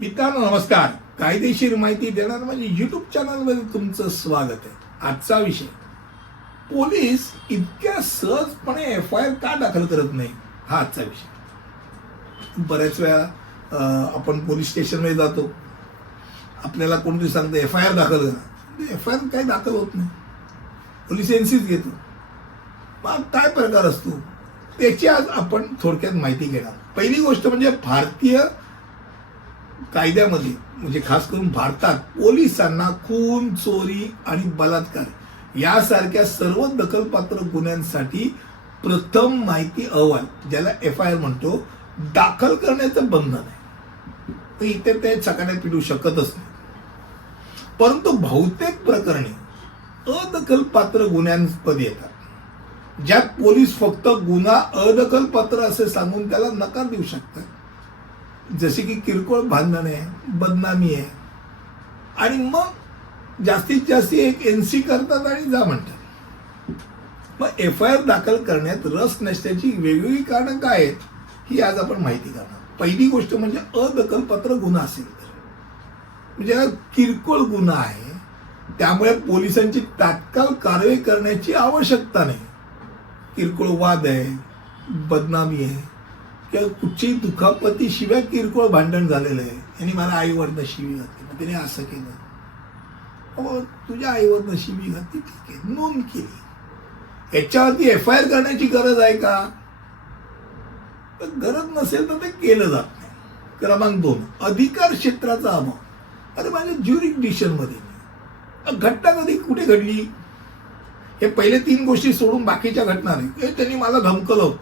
मित्रांनो नमस्कार. कायदेशीर माहिती देणार म्हणजे युट्यूब चॅनलमध्ये तुमचं स्वागत आहे. आजचा विषय. पोलीस इतक्या सहजपणे एफ आय आर का दाखल करत नाही? हा आजचा विषय. बऱ्याच वेळा आपण पोलीस स्टेशनमध्ये जातो. आपल्याला कोणतरी सांगतं एफ आय आर दाखल करा. म्हणजे एफ आय आर काही दाखल होत नाही. पोलीस एनसीच घेतो. मग काय प्रकार असतो? त्याची आज आपण थोडक्यात माहिती घेणार. पहिली गोष्ट म्हणजे भारतीय कायद्यामध्ये म्हणजे खास करून भारतात पोलिसांना खून चोरी आणि बलात्कार यासारख्या सर्व दखलपात्र गुन्ह्यांसाठी प्रथम माहिती अहवाल ज्याला एफ आय आर म्हणतो दाखल करण्याचं बंधन आहे. तर इथे ते चकाट्या पिटू शकतच नाही. परंतु बहुतेक प्रकरणी अदखलपात्र गुन्ह्यांमध्ये येतात. ज्यात पोलीस फक्त गुन्हा अदखलपात्र असे सांगून त्याला नकार देऊ शकतात. जसे की किरकोळ भांडण आहे बदनामी आहे. आणि मग जास्तीत जास्त एक एन सी करतात आणि जा म्हणतात. मग एफ आय आर दाखल करण्यात रस नसण्याची वेगवेगळी कारणं काय आहेत ही आज आपण माहिती करणार. पहिली गोष्ट म्हणजे अदखलपत्र गुन्हा असेल तर. म्हणजे हा किरकोळ गुन्हा आहे त्यामुळे पोलिसांची तात्काळ कारवाई करण्याची आवश्यकता नाही. किरकोळ वाद आहे बदनामी आहे. किंवा कुठचीही दुखापतीशिवाय किरकोळ भांडण झालेलं आहे. यांनी मला आईवरनं शिवी घातली. मग त्याने असं केलं. अहो तुझ्या आईवरनं शिवी घातली. ठीक आहे. नोंद केली. याच्यावरती एफ आय आर करण्याची गरज आहे का? तर गरज नसेल तर ते केलं जात नाही. क्रमांक दोन. अधिकार क्षेत्राचा अभाव. अरे माझ्या ज्युरिडिक्शनमध्ये घटना कधी कुठे घडली? हे पहिले तीन गोष्टी सोडून बाकीच्या घटना नाही. हे त्यांनी मला धमकलं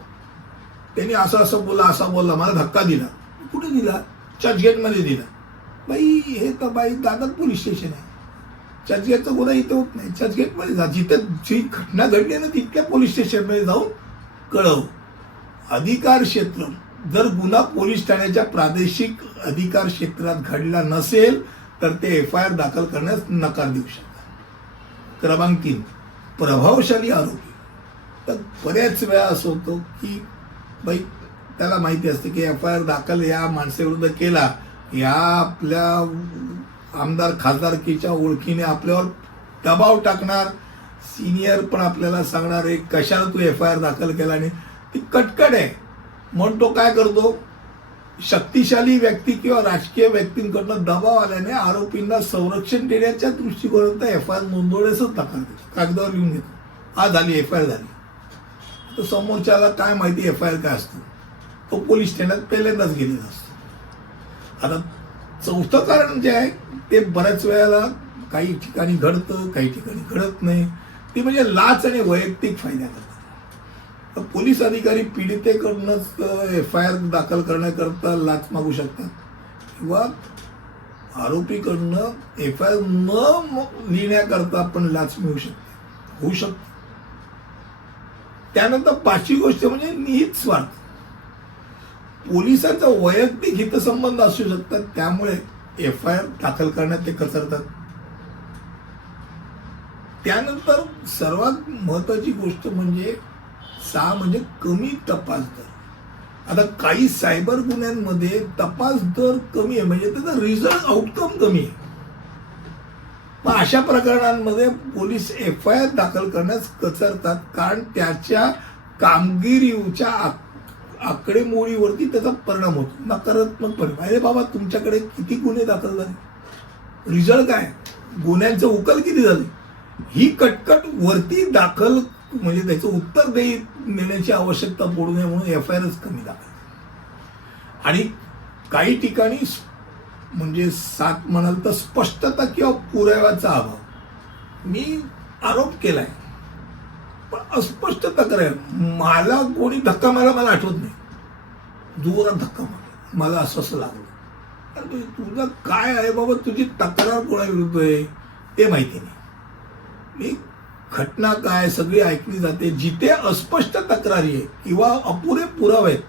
त्यांनी असं असं बोला असा बोलला मला धक्का दिला. कुठे दिला? चर्चगेटमध्ये दिला. बाई हे तर बाई दादर पोलीस स्टेशन आहे. चर्चगेटचा गुन्हा इथं होत नाही. चर्चगेटमध्ये जा. जिथे जी घटना घडली ना तितक्या पोलीस स्टेशनमध्ये जाऊन कळव. अधिकार क्षेत्र. जर गुन्हा पोलीस ठाण्याच्या प्रादेशिक अधिकार क्षेत्रात घडला नसेल तर ते एफ आय आर दाखल करण्यास नकार देऊ शकतात. क्रमांक तीन. प्रभावशाली आरोपी. तर बऱ्याच वेळा असं होतं की बाई त्याला माहिती असते की एफ आय आर दाखल या माणसेविरुद्ध केला या आपल्या आमदार खासदारकीच्या ओळखीने आपल्यावर दबाव टाकणार सिनियर पण आपल्याला सांगणार आहे कशाला तू एफ आय आर दाखल केला? आणि ती कटकट आहे. म्हणून तो काय करतो? शक्तिशाली व्यक्ती किंवा राजकीय व्यक्तींकडनं दबाव आल्याने आरोपींना संरक्षण देण्याच्या दृष्टिकोनात एफ आय आर नोंदवण्यासच दाखल कागदावर लिहून घेतो. हा झाली एफ आय आर झाली. तर समोरच्याला काय माहिती एफ आय आर काय असतो? तो पोलीस ठाण्यात पहिल्यांदाच गेलेला असतो. आता चौथं कारण जे आहे ते बऱ्याच वेळेला काही ठिकाणी घडतं काही ठिकाणी घडत नाही. ते म्हणजे लाच आणि वैयक्तिक फायद्याकरता करतात पोलीस अधिकारी पीडितेकडूनच एफ आय आर दाखल करण्याकरता लाच मागू शकतात. किंवा आरोपीकडनं एफ आय आर न लिहिण्याकरता पण लाच मिळू शकते. होऊ शकते. त्यानंतर पाचवी गोष्ट म्हणजे निहित स्वार्थ. पोलिसांचा वैयक्तिक हितसंबंध असू शकतात त्यामुळे एफ आय आर दाखल करण्यात ते कचरतात. त्यानंतर सर्वात महत्वाची गोष्ट म्हणजे सहा म्हणजे कमी तपास दर. आता काही सायबर गुन्ह्यांमध्ये तपास दर कमी आहे म्हणजे त्याचा रिझल्ट आउटकम कमी आहे. मग अशा प्रकरणांमध्ये पोलीस एफ आय आर दाखल करण्यास कचरतात. कारण त्याच्या कामगिरीच्या आक- आकडेमोडीवरती त्याचा परिणाम होतो. नकारात्मक परिणाम. अरे बाबा तुमच्याकडे किती गुन्हे दाखल झाले? रिझल्ट काय? गुन्ह्यांचं उकल किती झाले? ही कटकट वरती दाखल म्हणजे त्याचं उत्तर दे देण्याची आवश्यकता पडू नये म्हणून एफ आय आरच कमी दाखल आणि काही ठिकाणी म्हणजे सात म्हणाल तर स्पष्टता किंवा पुराव्याचा अभाव. मी आरोप केलाय. पण अस्पष्ट तक्रार. मला कोणी धक्का मारला मला आठवत नाही. जोरात धक्का मारला. मला असं असं लागलं. अरे तुझं काय आहे बाबा? तुझी तक्रार कोणाविरुद्ध आहे? ते माहिती नाही. मी घटना काय सगळी ऐकली जाते. जिथे अस्पष्ट तक्रारी आहे किंवा अपुरे पुरावे आहेत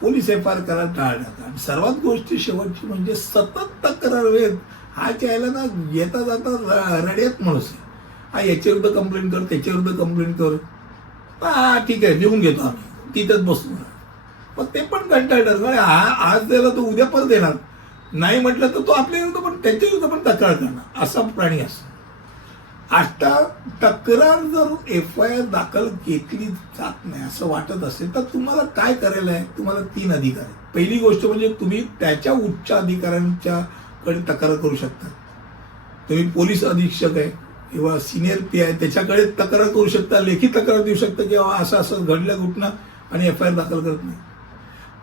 पोलीस एफ आय आर करायला टाळण्यात आणि सर्वात गोष्टी शेवटची म्हणजे सतत तक्रार वेळ हा यायला ना येता जाता र- रड्यात माणूस आहे. हा याच्याविरुद्ध कंप्लेंट कर त्याच्याविरुद्ध कंप्लेंट कर. हा ठीक आहे लिहून घेतो आम्ही. तिथंच बसतो मग ते पण कंटाळतात. म्हणजे हा आज त्याला तो उद्या परत देणार. नाही म्हटलं तर तो आपल्या विरुद्ध पण त्याच्याविरुद्ध पण तक्रार करणार. असा प्राणी असतो. आता तक्रार जर एफ आय आर दाखल घेतली जात नाही असं वाटत असेल तर तुम्हाला काय करायला आहे? तुम्हाला तीन अधिकार आहेत. पहिली गोष्ट म्हणजे तुम्ही त्याच्या उच्च अधिकाऱ्यांच्याकडे तक्रार करू शकता. तुम्ही पोलीस अधीक्षक आहे किंवा सिनियर पी आहे त्याच्याकडे तक्रार करू शकता लेखी तक्रार देऊ शकता की बाबा असं असं घडलं घुटणं आणि एफ आय आर दाखल करत नाही.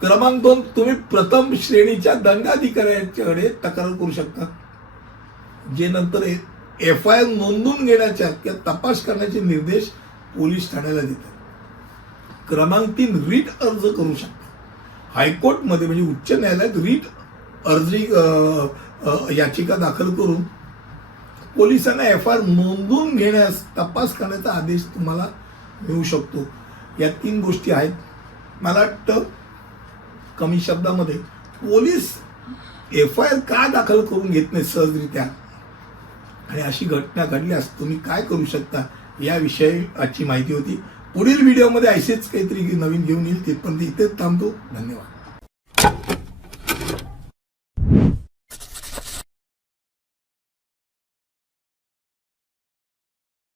क्रमांक दोन तुम्ही प्रथम श्रेणीच्या दंडाधिकाऱ्यांच्याकडे तक्रार करू शकता जे नंतर एफ आय आर नोंदवून घेण्याच्या किंवा तपास करण्याचे निर्देश पोलीस ठाण्याला देतात. क्रमांक तीन रीट अर्ज करू शकतात. हायकोर्टमध्ये म्हणजे उच्च न्यायालयात रीट अर्जी याचिका दाखल करून पोलिसांना एफ आय आर नोंदवून घेण्यास तपास करण्याचा आदेश तुम्हाला मिळू शकतो. या तीन गोष्टी आहेत. मला वाटतं कमी शब्दामध्ये पोलीस एफ आय आर का दाखल करून घेत नाही सहजरित्या? आणि अशी घटना घडल्यास तुम्ही काय करू शकता? याविषयी आजची माहिती होती. पुढील व्हिडिओमध्ये असेच काहीतरी नवीन घेऊन येईल. तिथपर्यंत इथेच थांबतो. धन्यवाद.